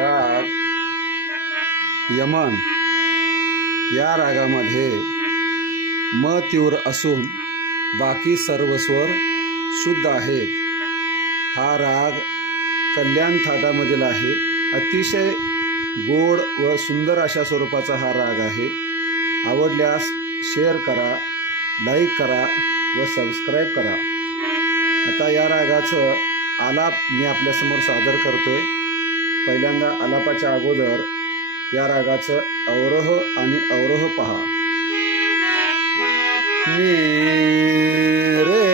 राग यमन या रागामध्ये म तीव्र असून बाकी सर्व स्वर शुद्ध आहेत। हा राग कल्याण थाटामधील आहे। अतिशय गोड व सुंदर अशा स्वरूपाचा हा राग आहे। आवडल्यास शेअर करा, लाईक करा व सबस्क्राईब करा। आता या रागाचं आलाप मी आपल्यासमोर सादर करतोय। पहिल्यांदा आलापाच्या अगोदर या रागाचं अवरोह आणि अवरोह पहा। नी रे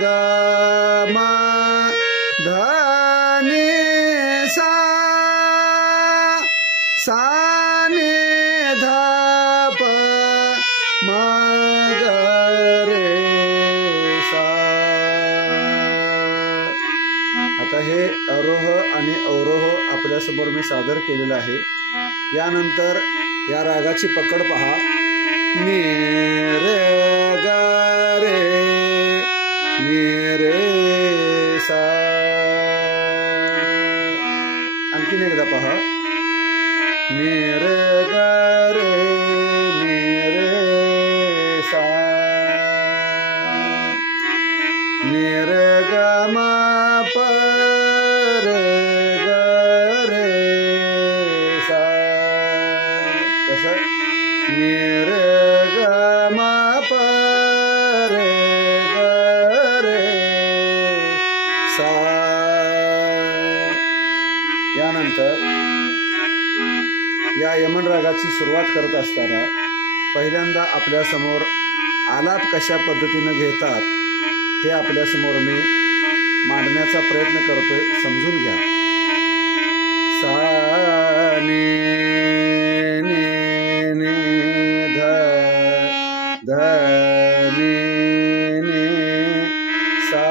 ग म ध नि सा, सा नि ध प म ग रे सा। आता हे अवरोह आणि अवरोह आपल्यासमोर मी सादर केलेलं आहे। यानंतर या रागाची पकड पहा। नी रे ग रे, नी रे सा। आणखीन एकदा पहा। नी रे ग रे, नी रे सा, नी रे ग म प रे ग रे सा। कसं? नी रे ग म प रे ग रे सा। यानंतर या यमन रागाची सुरुवात करत असताना पहिल्यांदा आपल्यासमोर आलाप कशा पद्धतीने घेतात हे आपल्यासमोर मी मांडण्याचा प्रयत्न करतोय, समजून घ्या। सा नी नी नी ध ध नी नी सा।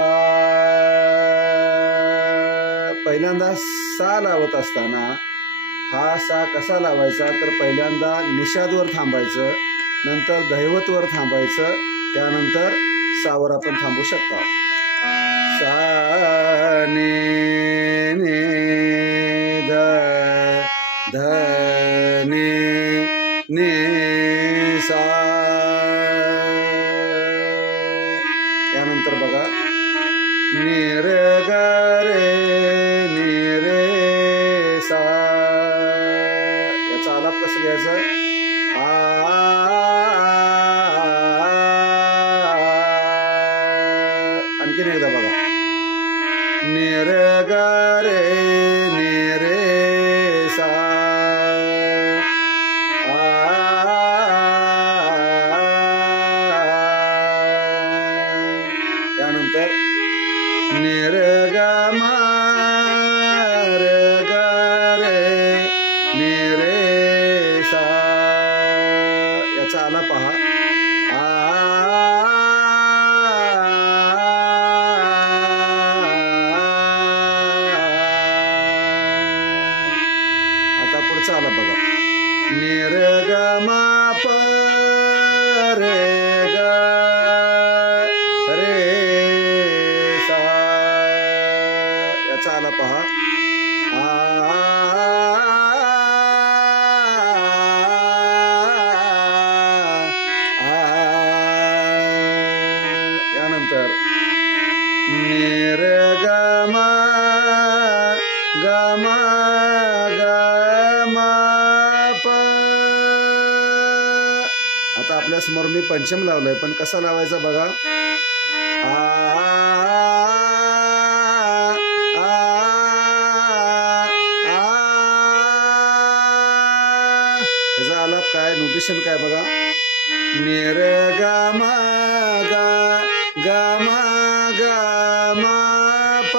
पहिल्यांदा सा लावत असताना हा सा कसा लावायचा तर पहिल्यांदा निषादवर थांबायचं, नंतर दैवतवर थांबायचं, त्यानंतर सावर आपण थांबू शकता। सा नी नी ध ध नी नी सा। यानंतर बघा नी रे ग रे, नी रे सा। याचा आलाप कसं घ्यायचं? आणखीन एकदा बघा। नी रे ग रे, नी रे सा। यानंतर नी रे ग म रे ग रे, नी रे सा। याचा आलाप पहा। आता पुढचा आलाप बघा। नी रे ग म प रे ग रे सा। याचा आलाप पहा। यानंतर नी रे ग म ग म ग म प। आता आपल्यासमोर मी पंचम लावलंय, पण कसा लावायचा बघा। याचा आलाप काय, नोटेशन काय बघा। नी रे ग म ग ग म ग म प।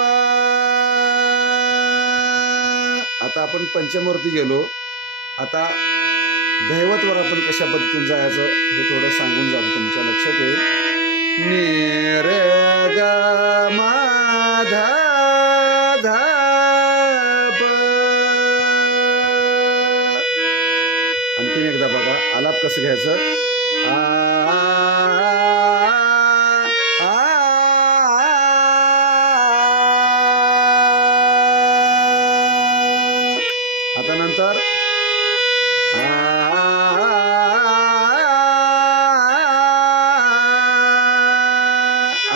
आता आपण पंचमवरती गेलो। आता दैवतवर आपण कशा पद्धतीने जायचं हे थोडं सांगून जातो, तुमच्या लक्षात येईल। नी रे ग म ध ध प। आणखीन एकदा बघा आलाप कसं घ्यायचं।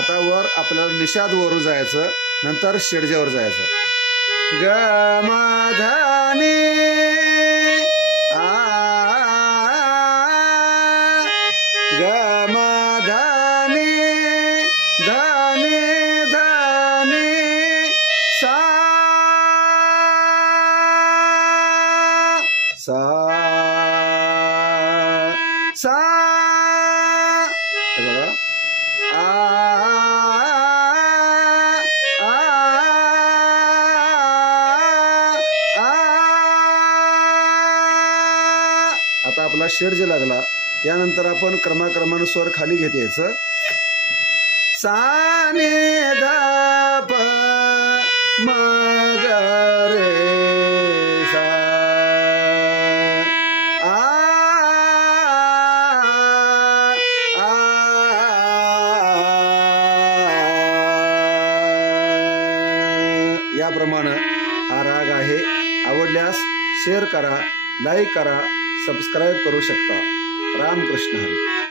आता वर आपल्याला निषाद वरून जायचं, नंतर षड्जावर जायचं. ग म ध नि आ ग म ध नि ध नि ध नि सा सा सा. हे बघा आ आता आपला षड्ज लागला. यानंतर आपण क्रमाक्रमानं स्वर खाली घेत यायचं. सा नि ध प म ग रे सा आ आ याप्रमाणे हा राग आहे. आवडल्यास शेअर करा, लाईक करा, सबस्क्राईब करू शकता. रामकृष्ण हरी.